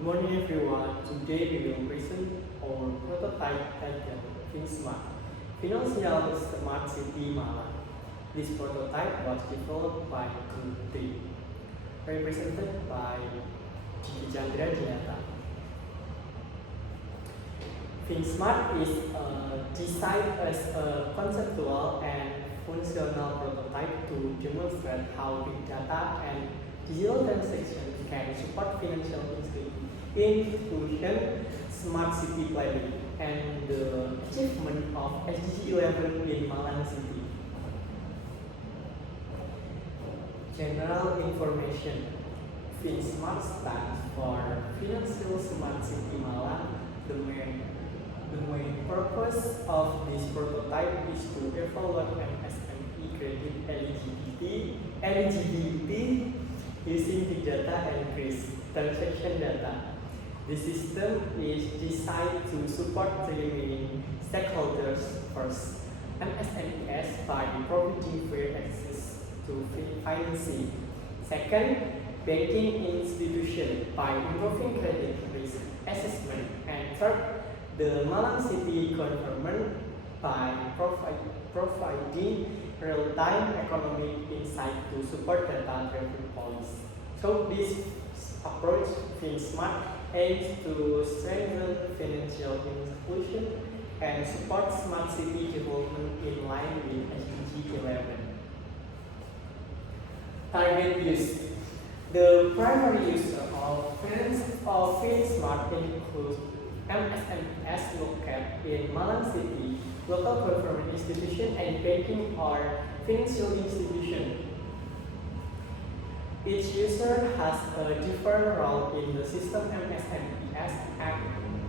Good morning everyone. Today we will present our prototype titled FinSmart, Financial Smart City Malang. This prototype was developed by Group 3, represented by Candra Dinata. FinSmart is designed as a conceptual and functional prototype to demonstrate how big data and digital transactions can support financial inclusion, smart city planning, and the achievement of SDG 11 in Malang City. General information. FinSmart stands for Financial Smart City Malang. The main purpose of this prototype is to evaluate MSME credit eligibility using big data and increase transaction data. The system is designed to support the remaining stakeholders. First, MSMEs by providing fair access to financing. Second, banking institutions by improving credit risk assessment. And third, the Malang City government by providing real-time economic insight to support data-driven policy. So this approach, FinSmart, aims to strengthen financial inclusion and support smart city development in line with SDG 11. Target use. The primary user of FinSmart includes MSMEs located in Malang City, local government institution, and banking or financial institution. Each user has a different role in the system. MSMEs act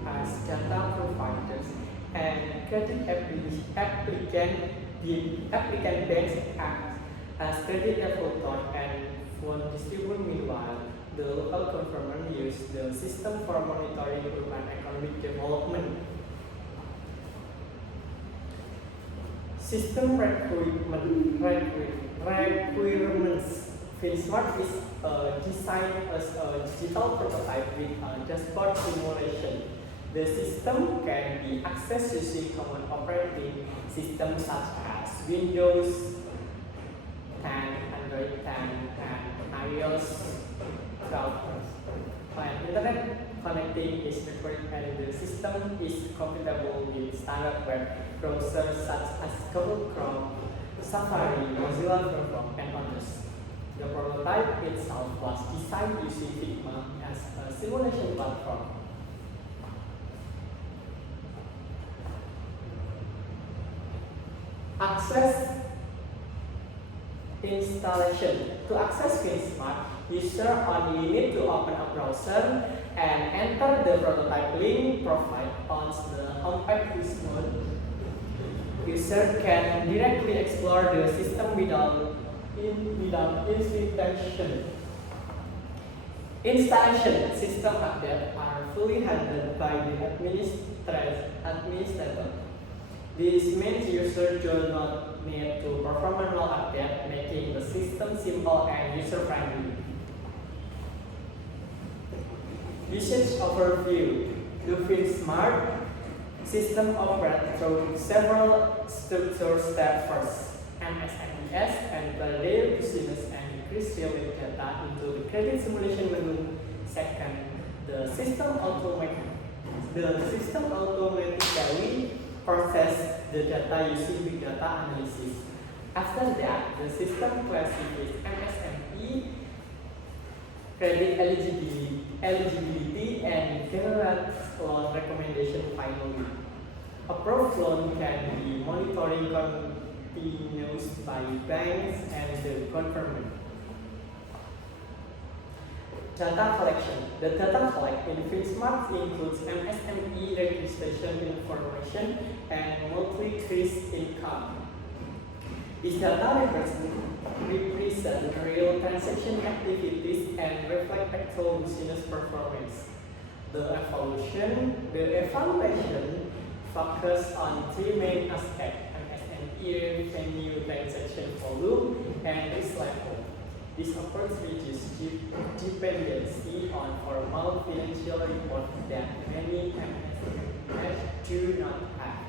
as data providers, and credit applicant banks act as credit defaulter and loan distributor. Meanwhile, the local government uses the system for monitoring urban economic development. System requirements. FinSmart is designed as a digital prototype with a dashboard simulation. The system can be accessed using common operating systems such as Windows 10, Android 10, and iOS 12. When internet connecting is required and the system is compatible with standard web browsers such as Google Chrome, Safari, Mozilla Firefox, and others. The prototype itself was designed using Figma as a simulation platform. Access installation. To access FinSmart, user only need to open a browser and enter the prototype link provided on the homepage with mode. User can directly explore the system without invitation. Installation system updates are fully handled by the administrator. This means users do not need to perform manual update, making the system simple and user-friendly. Usage overview. The FinSmart system operates through several structured steps. First, MSMEs enter their business and increase their data into the credit simulation menu. Second, the system automatically process the data using big data analysis. After that, the system classifies MSME credit eligibility and generates loan recommendation. Finally, approved loan can be monitoring continuous by banks and the government. Data collection. The data collected in FinSmart includes MSME registration information and monthly gross income. This data represent real transaction activities and reflect actual business performance. The evaluation focuses on three main aspects: MSME revenue, transaction volume, and risk level. This approach reduces dependency on formal financial reports that many MSMEs do not have.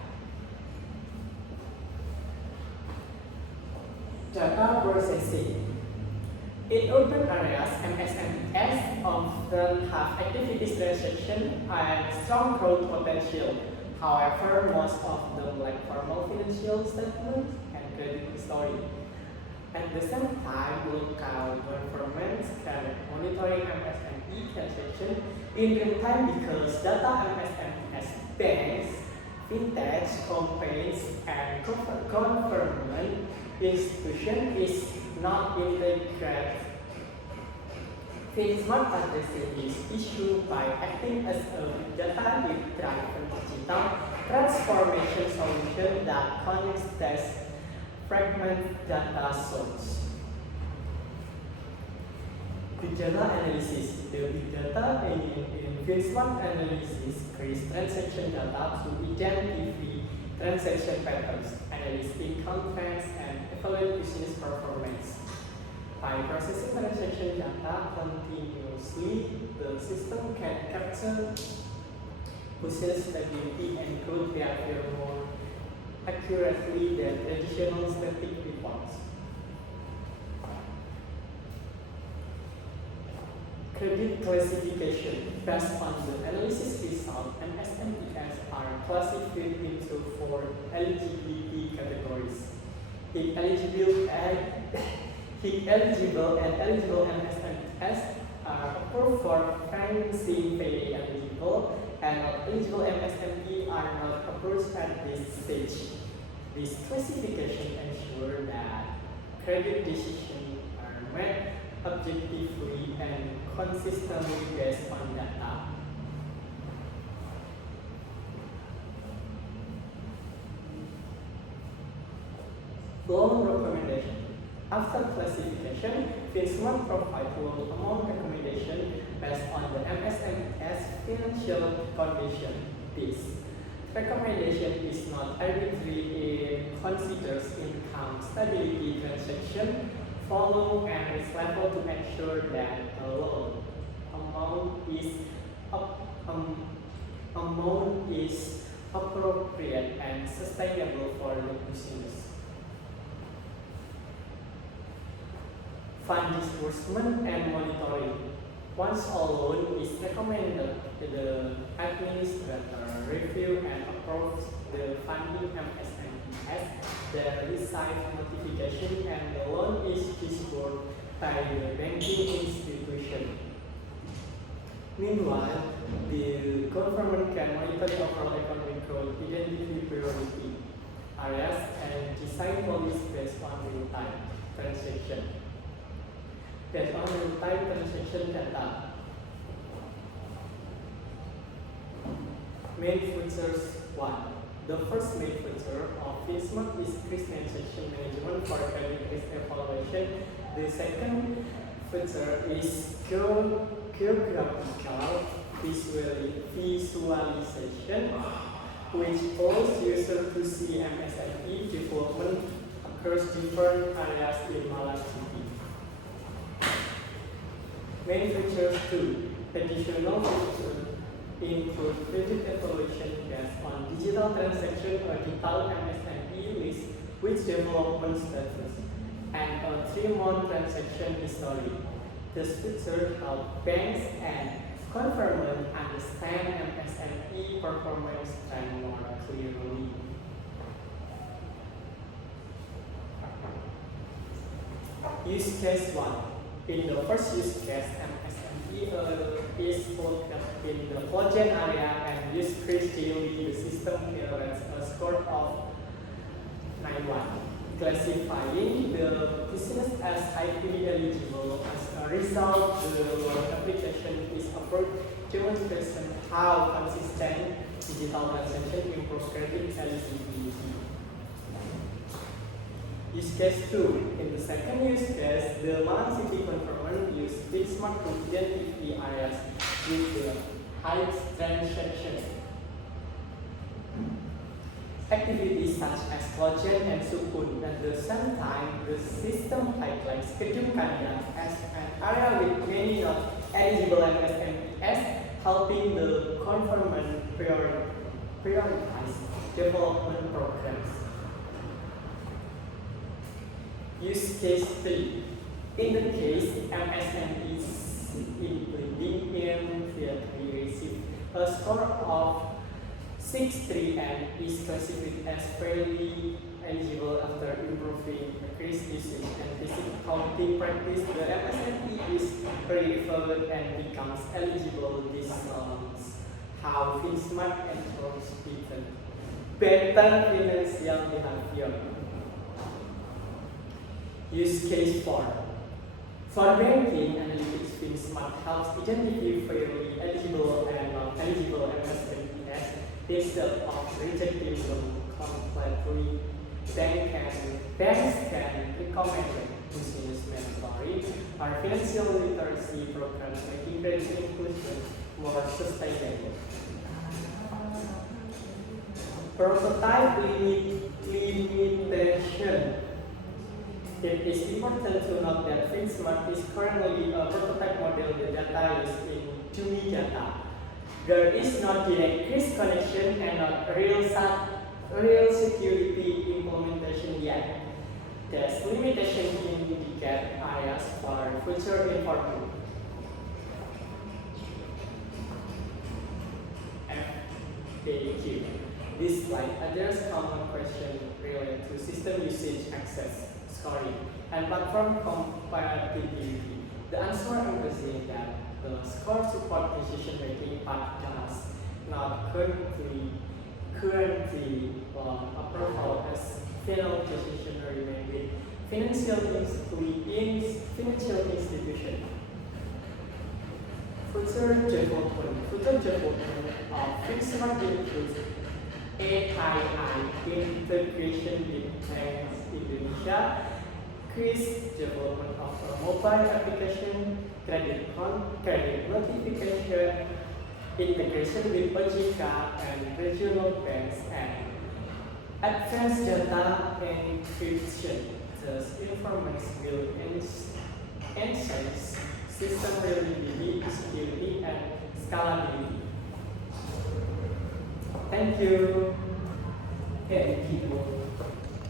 Data processing. In urban areas, MSMEs often have activities transaction and strong growth potential. However, most of them lack formal financial statements and credit history. At the same time, local governments can monitor MSME transactions in real time because data MSMEs banks, fintech companies, and government institutions is not integrated. FinSmart addresses this issue by acting as a data-driven digital transformation solution that connects this fragmented data source. Big data analysis. The big data in FinSmart analysis creates transaction data to identify transaction patterns, analyze income trends, and evaluate business performance. By processing transaction data continuously, the system can capture business stability and growth behavior more accurately than traditional static reports. Credit classification. Based on the analysis result, MSMEs are classified into 4 eligibility categories. Ineligible and eligible MSMEs are approved for financing payday eligible, and not eligible MSME are not approved at this stage. This classification ensures that credit decisions are made objectively and consistently based on data. Loan recommendation. After classification, FinSmart provides loan amount recommendation based on the MSME's financial condition. This recommendation is not arbitrary. It considers income, stability, transaction, volume, and risk level to ensure that the loan amount is appropriate and sustainable for the business. Fund disbursement and monitoring. Once a loan is recommended, the administrator reviews and approves the funding MSMEs, then receive notification and the loan is disbursed by the banking institution. Meanwhile, the government can monitor the overall economic growth, identify priority areas, and design policies based on real-time transaction. Based on real-time transaction data. Main features 1. The first main feature of FinSmart is risk transaction management for credit risk evaluation. The second feature is geographical visualization, which allows users to see MSME development across different areas in Malaysia. Main features 2. Additional features include credit evaluation based on digital transaction or digital MSME list with development status, and a 3-month transaction history. This feature helps banks and government understand MSME performance trend more clearly. Use case 1. In the first use case, MSME is focused in the Flojen area and use daily. The system generates a score of 91, classifying the business as highly eligible. As a result, the loan application is approved, demonstrating how consistent digital transaction improves credit eligibility. Use case 2. In the second use case, the Malang City government used FinSmart to identify areas with the high transaction. activities such as Logen and Sukun. At the same time, the system highlights Kedung Candra as an area with many not eligible MSMEs, helping the government prioritize development programs. Use case 3. In the case MSMEs including in field, we receive a score of 6.3 and is classified as fairly eligible after improving increased usage and basic accounting practice. The MSME is reevaluated and becomes eligible. This shows how FinSmart ensures better financial behavior. Use case 4. For banking analytics, FinSmart helps identify fairly eligible and not eligible MSMEs instead of rejecting them completely. Banks can recommend business mandatory or financial literacy programs, making credit inclusion more sustainable. Prototype limitation. It is important to note that FinSmart is currently a prototype model. The data is in dummy data. There is no direct risk connection and not real security implementation yet. These limitations indicate areas for future improvement. FAQ. This slide addresses common questions related to system usage, access, scoring, and platform compatibility. The answer emphasizes that the score support decision making but does not currently approval as final decision remain with financial institution. Future development of FinSmart includes AI integration with banks Indonesia, increased development of a mobile application, credit notification, integration with OJK and regional banks, and advanced data encryption. Thus, information will enhance system reliability, security, and scalability. Thank you. Thank you.